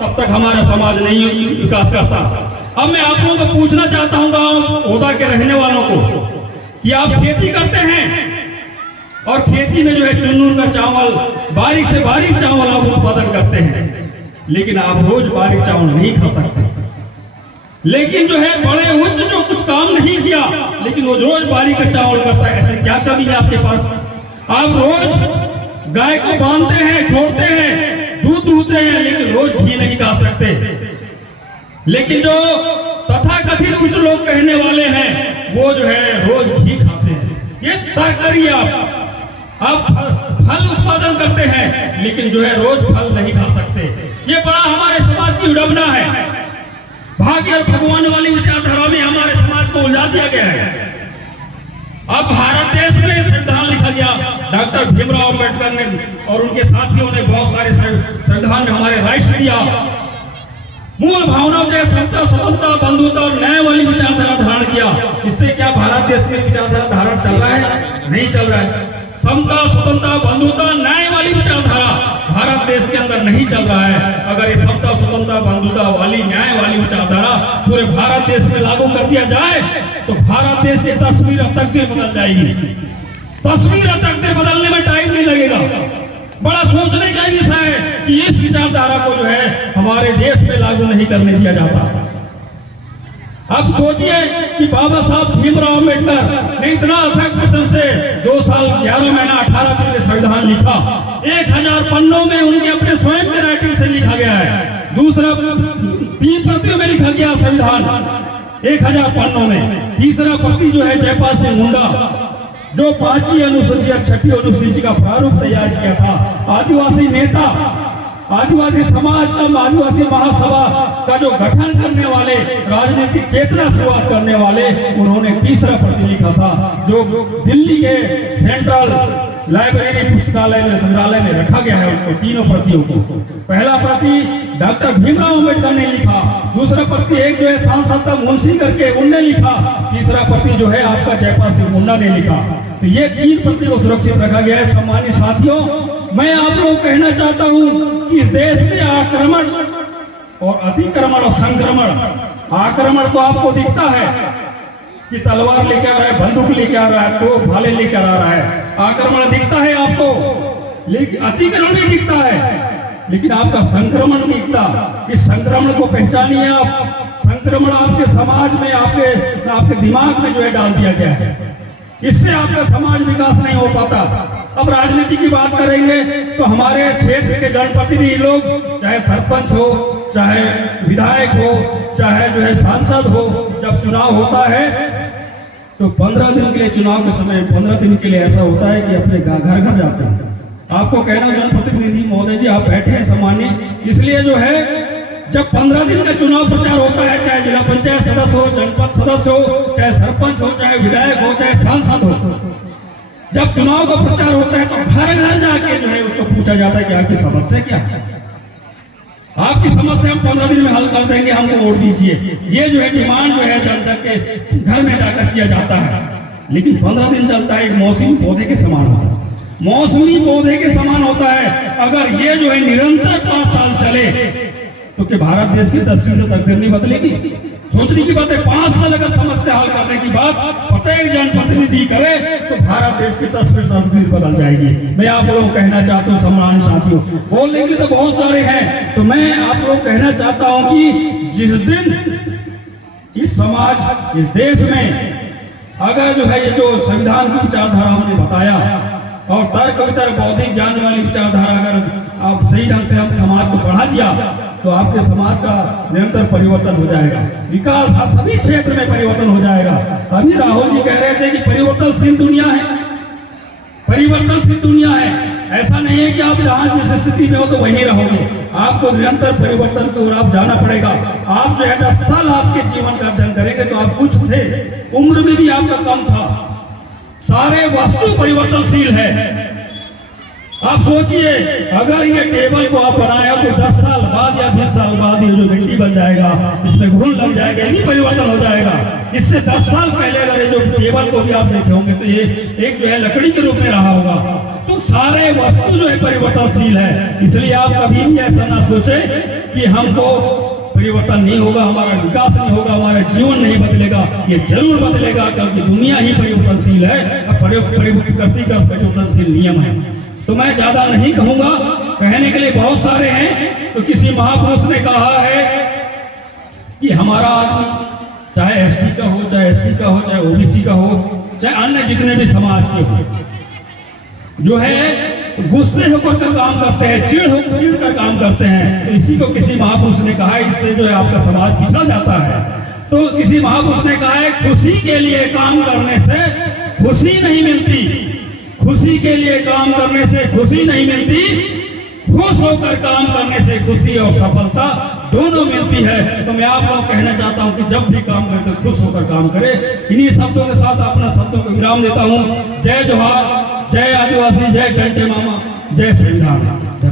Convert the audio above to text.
तब तक हमारा समाज नहीं विकास करता। अब मैं आप लोगों को पूछना चाहता हूं गांव ओदा के रहने वालों को कि आप खेती करते हैं और खेती में जो है चुन का चावल, बारीक से बारीक चावल आप उत्पादन करते हैं, लेकिन आप रोज बारीक चावल नहीं खा सकते। लेकिन जो है बड़े उच्च जो कुछ काम नहीं किया, लेकिन वो रोज बारीक का चावल करता है। ऐसे क्या कमी है आपके पास? आप रोज गाय को बांधते हैं, छोड़ते हैं, दूध दूहते हैं, लेकिन रोज घी नहीं खा सकते। लेकिन जो तथाकथित कुछ लोग कहने वाले हैं वो जो है रोज घी खाते हैं। ये तय करिए आप फल उत्पादन करते हैं लेकिन जो है रोज फल नहीं खा सकते। ये बड़ा हमारे समाज की विडंबना है। भाग्य और भगवान वाली विचारधारा में हमारे समाज को उलझा दिया गया है। अब भारत देश में संविधान लिखा गया, डॉक्टर भीमराव अम्बेडकर ने और उनके साथियों ने बहुत सारे संविधान में हमारे राइट्स दिया। मूल भावनाओं के समता, स्वतंत्रता, बंधुता और न्याय वाली विचारधारा धारण किया। इससे क्या भारत देश में विचारधारा धारण चल रहा है? नहीं चल रहा है। समता, स्वतंत्रता, बंधुता, न्याय वाली विचारधारा भारत देश के अंदर नहीं चल रहा है। अगर ये समता, स्वतंत्रता, बंधुता वाली, न्याय वाली विचारधारा पूरे भारत देश में लागू कर दिया जाए तो भारत देश की तस्वीर और तकदीर बदल जाएगी। तस्वीर और तकदीर बदलने में टाइम नहीं लगेगा। बड़ा सोचने का विषय है कि इस विचारधारा को जो है हमारे देश में लागू नहीं करने दिया जाता। अब सोचिए कि बाबा साहब भीमराव अम्बेडकर ने इतना अथक परिश्रम से 2 साल 11 महीना 18 दिन में संविधान लिखा। 1000 पन्नों में उनके अपने स्वयं के राइटिंग से लिखा गया है। दूसरा 3 प्रतियों में लिखा गया संविधान 1000 पन्नों में। तीसरा प्रति जो है जयपाल सिंह मुंडा जो 5वीं अनुसूची और 6वीं अनुसूची का प्रारूप तैयार किया था। आदिवासी नेता, आदिवासी समाज का, आदिवासी महासभा का जो गठन करने वाले, राजनीतिक चेतना शुरुआत करने वाले, उन्होंने तीसरा प्रति लिखा था जो दिल्ली के सेंट्रल लाइब्रेरी पुस्तकालय में, संग्रहालय में रखा गया है। उनको तीनों प्रतियों को पहला प्रति डॉक्टर भीमराव अम्बेडकर ने लिखा, दूसरा प्रति एक जो है सांसद मुंशी करके उनने लिखा, तीसरा प्रति जो है आपका जयपाल सिंह मुंडा ने लिखा। तो ये 3 प्रति को सुरक्षित रखा गया है। सम्मानित साथियों, मैं आप लोगों को कहना चाहता हूं कि इस देश में आक्रमण और अतिक्रमण और संक्रमण, आक्रमण तो आपको दिखता है कि तलवार लेकर आ रहा है, बंदूक लेकर आ रहा है, तो भाले लेकर आ रहा है, आक्रमण दिखता है आपको, लेकिन अतिक्रमण भी दिखता है, लेकिन आपका संक्रमण नहीं दिखता। इस संक्रमण को पहचानिए आप। संक्रमण आपके समाज में, आपके दिमाग में जो है डाल दिया गया है। इससे आपका समाज विकास नहीं हो पाता। अब राजनीति की बात करेंगे तो हमारे क्षेत्र के जनप्रतिनिधि लोग, चाहे सरपंच हो, चाहे विधायक हो, चाहे जो है सांसद हो, जब चुनाव होता है तो 15 दिन के लिए, चुनाव के समय 15 दिन के लिए ऐसा होता है कि अपने घर घर जाते हैं। आपको कहना, जनप्रतिनिधि महोदय जी आप बैठे हैं सम्मान्य, इसलिए जो है जब 15 दिन का चुनाव प्रचार होता है, चाहे जिला पंचायत सदस्य हो, जनपद सदस्य हो, चाहे सरपंच हो, चाहे विधायक हो, चाहे सांसद हो, जब चुनाव का प्रचार होता है तो घर घर जाके जो है उसको पूछा जाता है कि आपकी समस्या क्या है, आपकी समस्या हम 15 दिन में हल कर देंगे, हमको वोट दीजिए। ये जो है डिमांड जो है जनता के घर में जाकर किया जाता है। लेकिन 15 दिन चलता है, एक मौसमी पौधे के समान होता है। मौसमी पौधे के समान होता है। अगर ये जो है निरंतर 5 साल चले तो क्या भारत देश की तस्वीर तो तकदीर नहीं बदलेगी? सोचने की बात है। 5 साल अगर समस्या हल करने की बात प्रत्येक जनप्रतिनिधि करे तो भारत देश की तस्वीर बदल जाएगी। मैं आप लोगों को कहना चाहता हूँ सम्मानित साथियों, बोलेंगे तो बहुत सारे हैं, तो मैं आप लोगों को कहना चाहता हूँ कि जिस दिन इस समाज, इस देश में अगर जो है ये जो संविधान की विचारधारा हमने बताया और तर्क वितर्क बौद्धिक ज्ञान वाली विचारधारा अगर आप सही ढंग से हम समाज को बढ़ा दिया तो आपके समाज का निरंतर परिवर्तन हो जाएगा। विकास आप सभी क्षेत्र में परिवर्तन हो जाएगा। अभी राहुल जी कह रहे थे कि परिवर्तनशील दुनिया है, परिवर्तनशील दुनिया है। ऐसा नहीं है कि आप जहां जिस स्थिति में हो तो वहीं रहोगे, आपको निरंतर परिवर्तन की ओर आप जाना पड़ेगा। आप जो है 10 साल आपके जीवन का अध्ययन करेंगे तो आप कुछ थे, उम्र में भी आपका कम था, सारे वस्तु परिवर्तनशील है। आप सोचिए अगर ये टेबल को आप बनाया तो 10 साल बाद या 20 साल बाद ये जो मिट्टी बन जाएगा, इसमें घुन लग जाएगा, ये भी परिवर्तन हो जाएगा। इससे 10 साल पहले अगर ये जो टेबल को भी आप देखे होंगे तो ये एक जो है लकड़ी के रूप में रहा होगा। तो सारे वस्तु जो है परिवर्तनशील है। इसलिए आप कभी भी ऐसा ना सोचे कि हमको परिवर्तन नहीं होगा, हमारा विकास नहीं होगा, हमारा जीवन नहीं बदलेगा। ये जरूर बदलेगा, क्योंकि दुनिया ही परिवर्तनशील है और प्रकृति का परिवर्तनशील नियम है। तो मैं ज्यादा नहीं कहूंगा, कहने के लिए बहुत सारे हैं। तो किसी महापुरुष ने कहा है कि हमारा आदमी चाहे एसटी का हो, चाहे एससी का हो, चाहे ओबीसी का हो, चाहे अन्य जितने भी समाज के हो, जो है गुस्से होकर कर काम करते हैं, चिढ़ कर काम करते हैं। तो इसी को किसी महापुरुष ने कहा है, इससे जो है आपका समाज पिछड़ जाता है। तो किसी महापुरुष ने कहा है, खुशी के लिए काम करने से खुशी नहीं मिलती, खुशी के लिए काम करने से खुशी नहीं मिलती, खुश होकर काम करने से खुशी और सफलता दोनों मिलती है। तो मैं आप लोग कहना चाहता हूं कि जब भी काम करें तो खुश होकर काम करें। इन्हीं शब्दों के साथ अपना शब्दों को विराम देता हूं। जय जोहार, जय आदिवासी, जय घंटे मामा, जय संविधान।